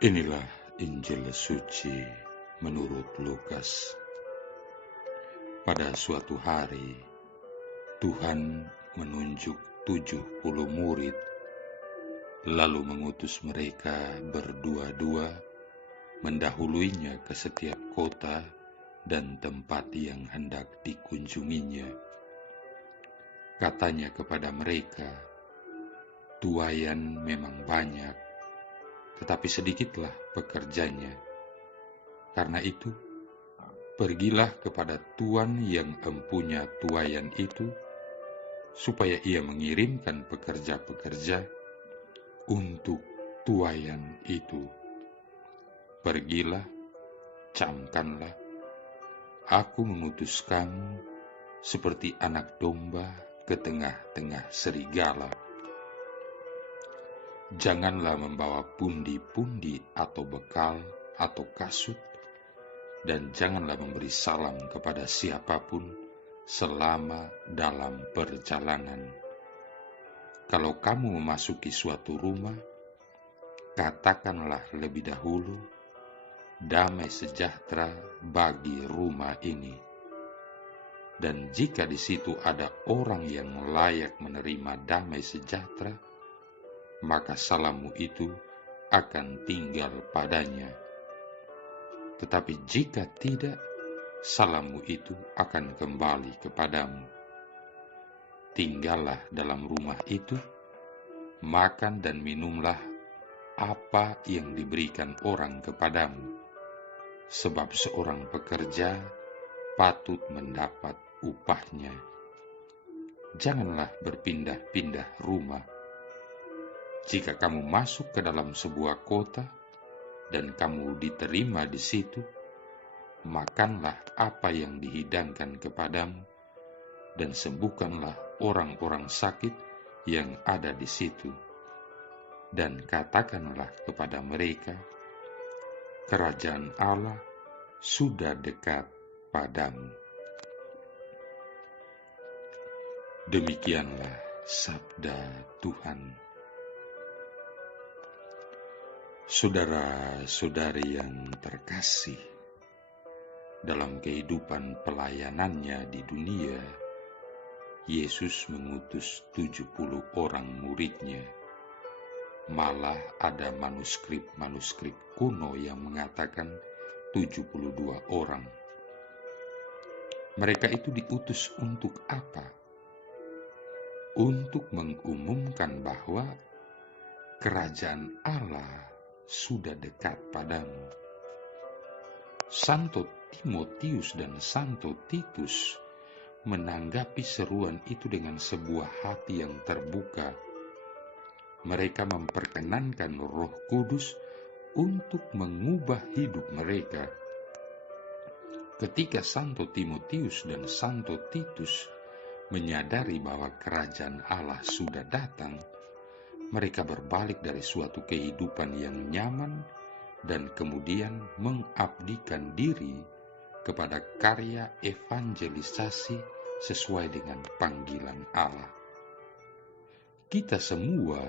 Inilah Injil suci menurut Lukas. Pada suatu hari, Tuhan menunjuk 70 murid, lalu mengutus mereka berdua-dua mendahuluinya ke setiap kota dan tempat yang hendak dikunjunginya. Katanya kepada mereka, "Tuaian memang banyak, tetapi sedikitlah pekerjanya. Karena itu, pergilah kepada tuan yang empunya tuaian itu, supaya ia mengirimkan pekerja-pekerja untuk tuaian itu. Pergilah, camkanlah, aku mengutus kamu seperti anak domba ke tengah-tengah serigala. Janganlah membawa pundi-pundi atau bekal atau kasut, dan janganlah memberi salam kepada siapapun selama dalam perjalanan. Kalau kamu memasuki suatu rumah, katakanlah lebih dahulu, damai sejahtera bagi rumah ini. Dan jika di situ ada orang yang layak menerima damai sejahtera, maka salammu itu akan tinggal padanya. Tetapi jika tidak, salammu itu akan kembali kepadamu. Tinggallah dalam rumah itu, makan dan minumlah apa yang diberikan orang kepadamu, sebab seorang pekerja patut mendapat upahnya. Janganlah berpindah-pindah rumah. Jika kamu masuk ke dalam sebuah kota dan kamu diterima di situ, makanlah apa yang dihidangkan kepadamu dan sembuhkanlah orang-orang sakit yang ada di situ. Dan katakanlah kepada mereka, kerajaan Allah sudah dekat padamu." Demikianlah sabda Tuhan. Saudara-saudari yang terkasih, dalam kehidupan pelayanannya di dunia, Yesus mengutus 70 orang muridnya. Malah ada manuskrip-manuskrip kuno yang mengatakan 72 orang. Mereka itu diutus untuk apa? Untuk mengumumkan bahwa kerajaan Allah sudah dekat padamu. Santo Timotius dan Santo Titus menanggapi seruan itu dengan sebuah hati yang terbuka. Mereka memperkenankan Roh Kudus untuk mengubah hidup mereka. Ketika Santo Timotius dan Santo Titus menyadari bahwa kerajaan Allah sudah datang, mereka berbalik dari suatu kehidupan yang nyaman dan kemudian mengabdikan diri kepada karya evangelisasi sesuai dengan panggilan Allah. Kita semua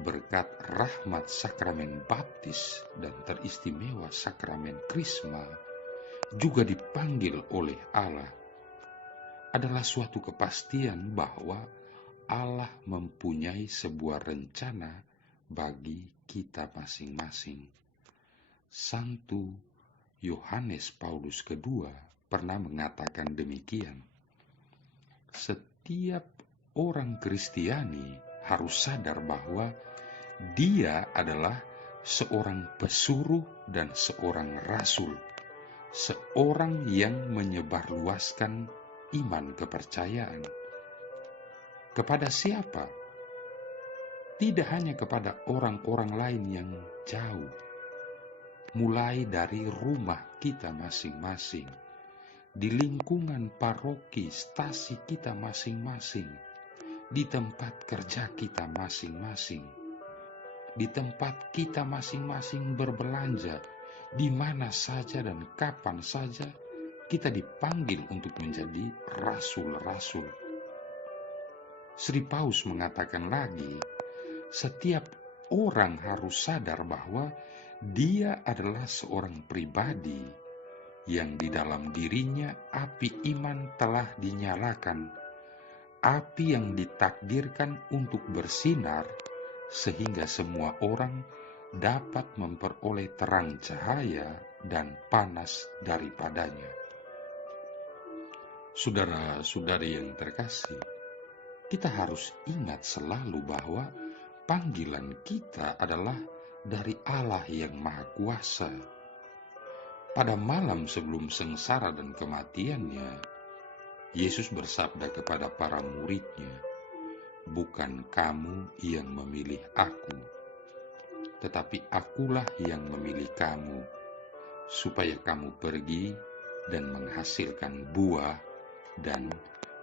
berkat rahmat sakramen baptis dan teristimewa sakramen krisma juga dipanggil oleh Allah. Adalah suatu kepastian bahwa Allah mempunyai sebuah rencana bagi kita masing-masing. Santo Yohanes Paulus II pernah mengatakan demikian. Setiap orang Kristiani harus sadar bahwa dia adalah seorang pesuruh dan seorang rasul, seorang yang menyebarluaskan iman kepercayaan. Kepada siapa? Tidak hanya kepada orang-orang lain yang jauh, mulai dari rumah kita masing-masing, di lingkungan paroki stasi kita masing-masing, di tempat kerja kita masing-masing, di tempat kita masing-masing berbelanja, di mana saja dan kapan saja kita dipanggil untuk menjadi rasul-rasul. Sri Paus mengatakan lagi, setiap seseorang harus sadar bahwa dia adalah seorang pribadi yang di dalam dirinya api iman telah dinyalakan, api yang ditakdirkan untuk bersinar sehingga semua orang dapat memperoleh terang cahaya dan panas daripadanya. Saudara-saudari yang terkasih, kita harus ingat selalu bahwa panggilan kita adalah dari Allah yang Maha Kuasa. Pada malam sebelum sengsara dan kematiannya, Yesus bersabda kepada para murid-Nya, "Bukan kamu yang memilih aku, tetapi akulah yang memilih kamu, supaya kamu pergi dan menghasilkan buah, dan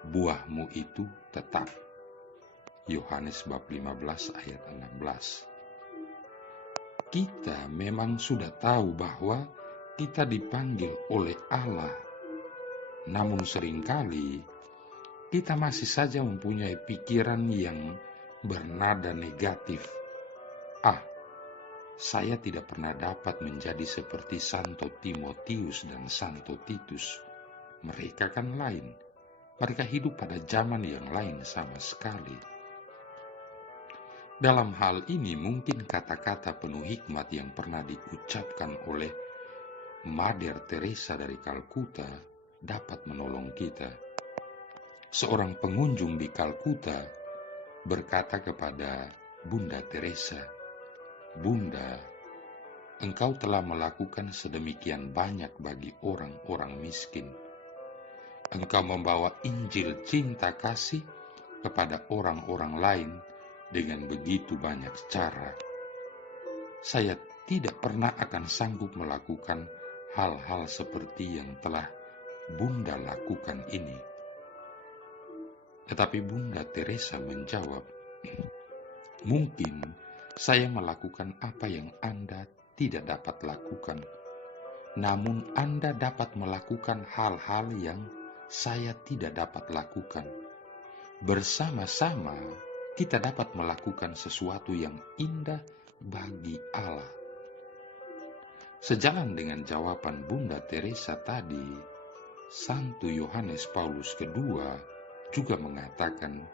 buahmu itu tetap." Yohanes bab 15 ayat 16. Kita memang sudah tahu bahwa kita dipanggil oleh Allah, namun seringkali kita masih saja mempunyai pikiran yang bernada negatif. Saya tidak pernah dapat menjadi seperti Santo Timotius dan Santo Titus. Mereka kan lain. Mereka hidup pada zaman yang lain sama sekali. Dalam hal ini mungkin kata-kata penuh hikmat yang pernah diucapkan oleh Mother Teresa dari Kalkuta dapat menolong kita. Seorang pengunjung di Kalkuta berkata kepada Bunda Teresa, "Bunda, engkau telah melakukan sedemikian banyak bagi orang-orang miskin. Engkau membawa Injil cinta kasih kepada orang-orang lain dengan begitu banyak cara. Saya tidak pernah akan sanggup melakukan hal-hal seperti yang telah Bunda lakukan ini." Tetapi Bunda Teresa menjawab, "Mungkin saya melakukan apa yang Anda tidak dapat lakukan, namun Anda dapat melakukan hal-hal yang saya tidak dapat lakukan. Bersama-sama kita dapat melakukan sesuatu yang indah bagi Allah." Sejalan dengan jawaban Bunda Teresa tadi, Santo Yohanes Paulus II juga mengatakan,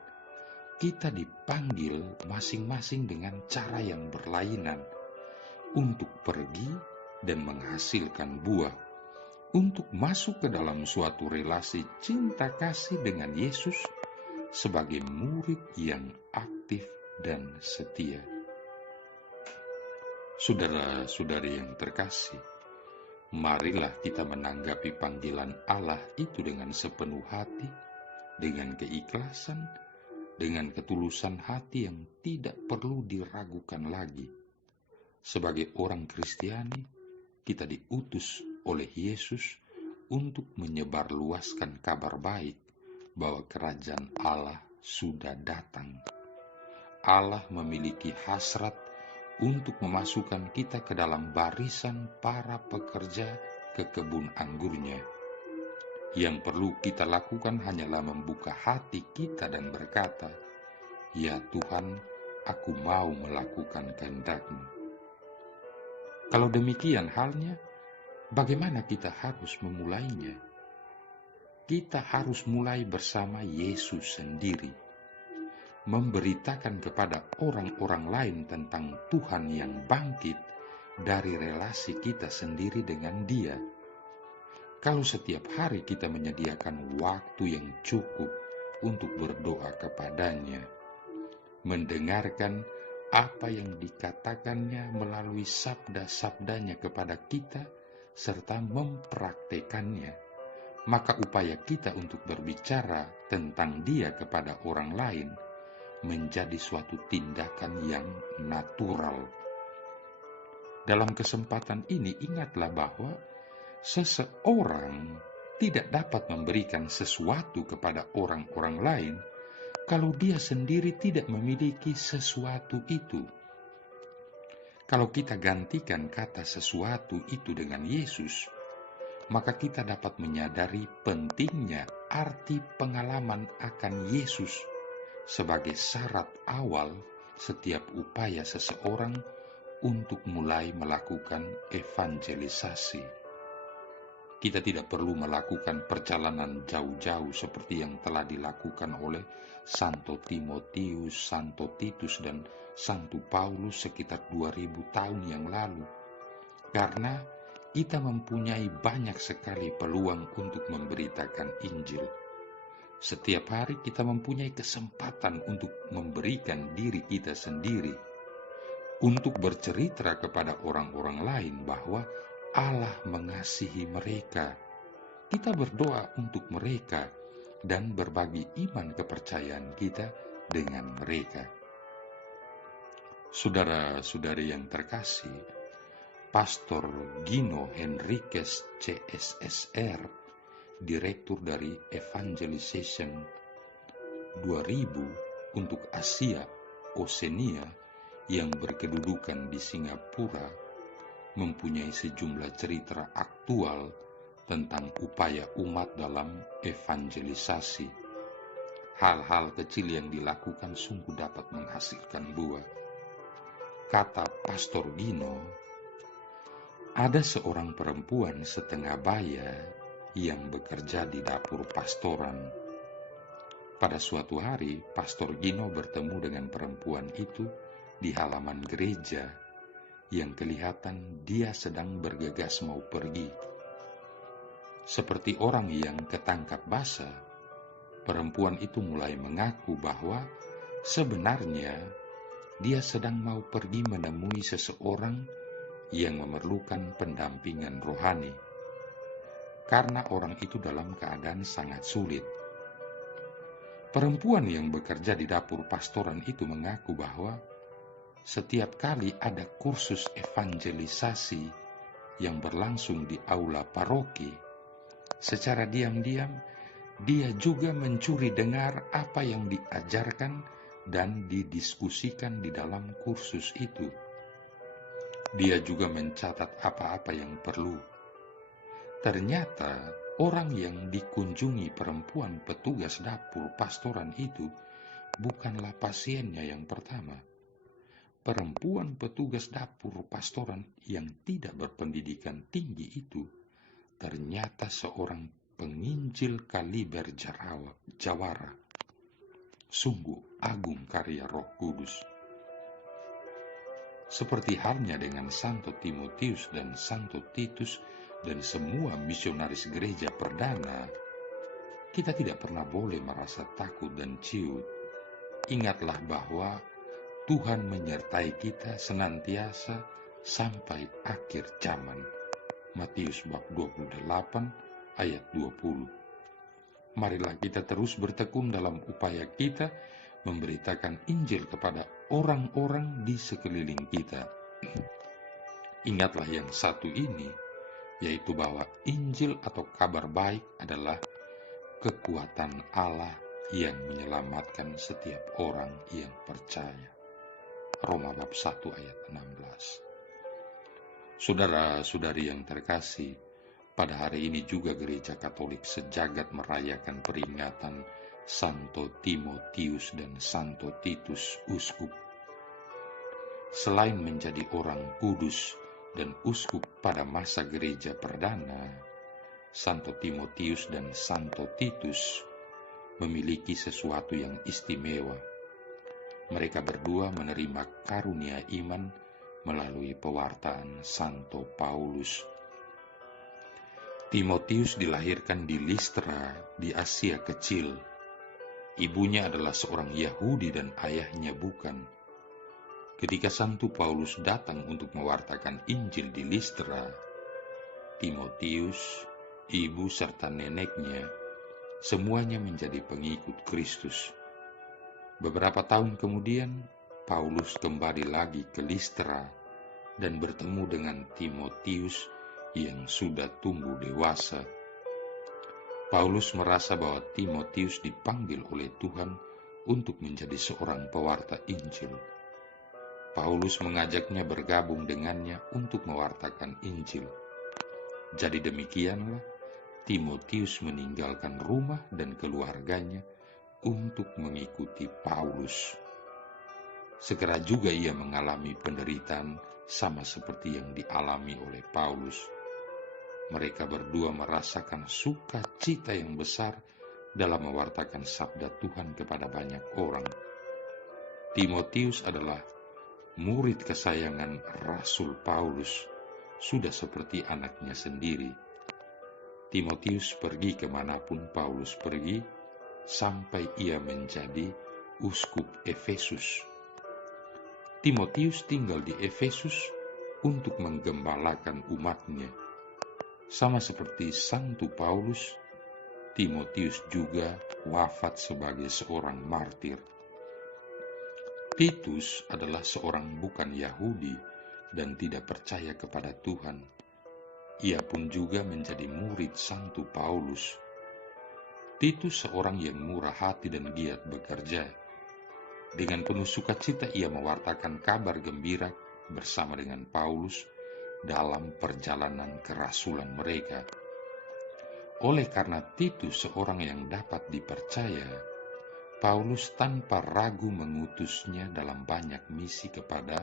kita dipanggil masing-masing dengan cara yang berlainan untuk pergi dan menghasilkan buah, untuk masuk ke dalam suatu relasi cinta kasih dengan Yesus sebagai murid yang aktif dan setia. Saudara-saudari yang terkasih, marilah kita menanggapi panggilan Allah itu dengan sepenuh hati, dengan keikhlasan, dengan ketulusan hati yang tidak perlu diragukan lagi. Sebagai orang Kristiani, kita diutus oleh Yesus untuk menyebarluaskan kabar baik bahwa kerajaan Allah sudah datang. Allah memiliki hasrat untuk memasukkan kita ke dalam barisan para pekerja ke kebun anggurnya. Yang perlu kita lakukan hanyalah membuka hati kita dan berkata, "Ya Tuhan, aku mau melakukan kehendak-Mu." Kalau demikian halnya, bagaimana kita harus memulainya? Kita harus mulai bersama Yesus sendiri, memberitakan kepada orang-orang lain tentang Tuhan yang bangkit dari relasi kita sendiri dengan Dia. Kalau setiap hari kita menyediakan waktu yang cukup untuk berdoa kepadanya, mendengarkan apa yang dikatakannya melalui sabda-sabdanya kepada kita, serta mempraktekannya, maka upaya kita untuk berbicara tentang Dia kepada orang lain menjadi suatu tindakan yang natural. Dalam kesempatan ini, ingatlah bahwa seseorang tidak dapat memberikan sesuatu kepada orang-orang lain kalau dia sendiri tidak memiliki sesuatu itu. Kalau kita gantikan kata sesuatu itu dengan Yesus, maka kita dapat menyadari pentingnya arti pengalaman akan Yesus sebagai syarat awal setiap upaya seseorang untuk mulai melakukan evangelisasi. Kita tidak perlu melakukan perjalanan jauh-jauh seperti yang telah dilakukan oleh Santo Timotius, Santo Titus, dan Santo Paulus sekitar 2000 tahun yang lalu. Karena kita mempunyai banyak sekali peluang untuk memberitakan Injil. Setiap hari kita mempunyai kesempatan untuk memberikan diri kita sendiri, untuk bercerita kepada orang-orang lain bahwa Allah mengasihi mereka. Kita berdoa untuk mereka dan berbagi iman kepercayaan kita dengan mereka. Saudara-saudari yang terkasih, Pastor Gino Henriques CSSR, Direktur dari Evangelization 2000 untuk Asia Oceania yang berkedudukan di Singapura, mempunyai sejumlah cerita aktual tentang upaya umat dalam evangelisasi. Hal-hal kecil yang dilakukan sungguh dapat menghasilkan buah. Kata Pastor Gino, ada seorang perempuan setengah baya yang bekerja di dapur pastoran. Pada suatu hari, Pastor Gino bertemu dengan perempuan itu di halaman gereja, yang kelihatan dia sedang bergegas mau pergi. Seperti orang yang ketangkap basah, perempuan itu mulai mengaku bahwa sebenarnya dia sedang mau pergi menemui seseorang yang memerlukan pendampingan rohani, karena orang itu dalam keadaan sangat sulit. Perempuan yang bekerja di dapur pastoran itu mengaku bahwa setiap kali ada kursus evangelisasi yang berlangsung di aula paroki, secara diam-diam dia juga mencuri dengar apa yang diajarkan dan didiskusikan di dalam kursus itu. Dia juga mencatat apa-apa yang perlu. Ternyata orang yang dikunjungi perempuan petugas dapur pastoran itu bukanlah pasiennya yang pertama. Perempuan petugas dapur pastoran yang tidak berpendidikan tinggi itu ternyata seorang penginjil kaliber jawara. Sungguh agung karya Roh Kudus. Seperti halnya dengan Santo Timotius dan Santo Titus dan semua misionaris gereja perdana, kita tidak pernah boleh merasa takut dan ciut. Ingatlah bahwa Tuhan menyertai kita senantiasa sampai akhir zaman. Matius bab 28 ayat 20. Marilah kita terus bertekun dalam upaya kita memberitakan Injil kepada orang-orang di sekeliling kita. Ingatlah yang satu ini, yaitu bahwa Injil atau kabar baik adalah kekuatan Allah yang menyelamatkan setiap orang yang percaya. Roma bab 1 ayat 16. Saudara-saudari yang terkasih, pada hari ini juga Gereja Katolik sejagat merayakan peringatan Santo Timotius dan Santo Titus uskup. Selain menjadi orang kudus dan uskup pada masa gereja perdana, Santo Timotius dan Santo Titus memiliki sesuatu yang istimewa. Mereka berdua menerima karunia iman melalui pewartaan Santo Paulus. Timotius dilahirkan di Listra di Asia Kecil. Ibunya adalah seorang Yahudi dan ayahnya bukan. Ketika Santo Paulus datang untuk mewartakan Injil di Listra, Timotius, ibu serta neneknya semuanya menjadi pengikut Kristus. Beberapa tahun kemudian, Paulus kembali lagi ke Listra dan bertemu dengan Timotius yang sudah tumbuh dewasa. Paulus merasa bahwa Timotius dipanggil oleh Tuhan untuk menjadi seorang pewarta Injil. Paulus mengajaknya bergabung dengannya untuk mewartakan Injil. Jadi demikianlah, Timotius meninggalkan rumah dan keluarganya untuk mengikuti Paulus. Segera juga ia mengalami penderitaan sama seperti yang dialami oleh Paulus. Mereka berdua merasakan sukacita yang besar dalam mewartakan sabda Tuhan kepada banyak orang. Timotius adalah murid kesayangan Rasul Paulus, sudah seperti anaknya sendiri. Timotius pergi kemanapun Paulus pergi, sampai ia menjadi uskup Efesus. Timotius tinggal di Efesus untuk menggembalakan umatnya. Sama seperti Santo Paulus, Timotius juga wafat sebagai seorang martir. Titus adalah seorang bukan Yahudi dan tidak percaya kepada Tuhan. Ia pun juga menjadi murid Santo Paulus. Titus seorang yang murah hati dan giat bekerja. Dengan penuh sukacita ia mewartakan kabar gembira bersama dengan Paulus dalam perjalanan kerasulan mereka. Oleh karena Titus seorang yang dapat dipercaya, Paulus tanpa ragu mengutusnya dalam banyak misi kepada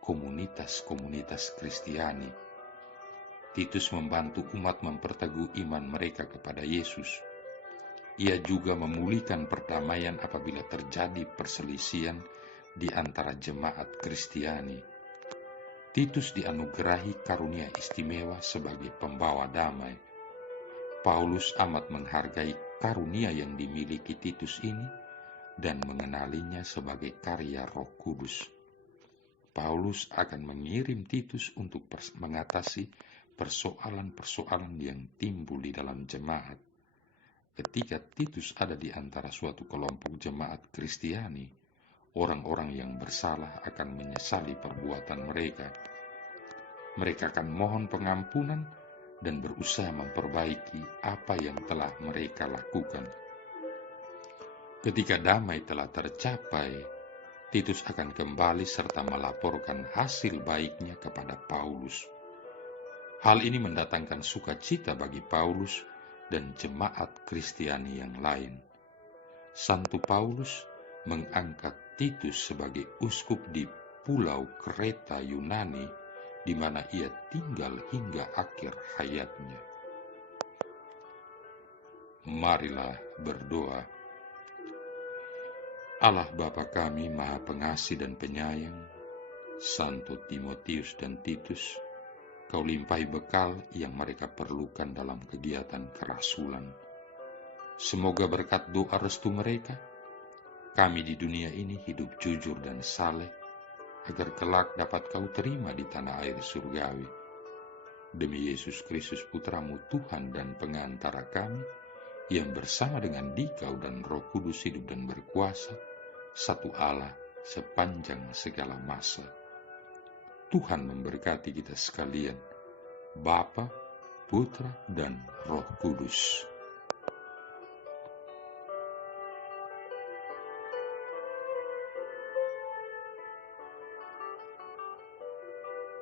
komunitas-komunitas Kristiani. Titus membantu umat memperteguh iman mereka kepada Yesus. Ia juga memulihkan perdamaian apabila terjadi perselisihan di antara jemaat Kristiani. Titus dianugerahi karunia istimewa sebagai pembawa damai. Paulus amat menghargai karunia yang dimiliki Titus ini dan mengenalinya sebagai karya Roh Kudus. Paulus akan mengirim Titus untuk mengatasi persoalan-persoalan yang timbul di dalam jemaat. Ketika Titus ada di antara suatu kelompok jemaat Kristiani, orang-orang yang bersalah akan menyesali perbuatan mereka. Mereka akan mohon pengampunan dan berusaha memperbaiki apa yang telah mereka lakukan. Ketika damai telah tercapai, Titus akan kembali serta melaporkan hasil baiknya kepada Paulus. Hal ini mendatangkan sukacita bagi Paulus dan jemaat Kristiani yang lain. Santo Paulus mengangkat Titus sebagai uskup di pulau Kreta Yunani, di mana ia tinggal hingga akhir hayatnya. Marilah berdoa. Allah Bapa kami Maha Pengasih dan Penyayang, Santo Timotius dan Titus, Kau limpahi bekal yang mereka perlukan dalam kegiatan kerasulan. Semoga berkat doa restu mereka, kami di dunia ini hidup jujur dan saleh, agar kelak dapat Kau terima di tanah air surgawi. Demi Yesus Kristus Putramu Tuhan dan pengantara kami, yang bersama dengan Dikau dan Roh Kudus hidup dan berkuasa, satu Allah sepanjang segala masa. Tuhan memberkati kita sekalian, Bapa, Putra, dan Roh Kudus.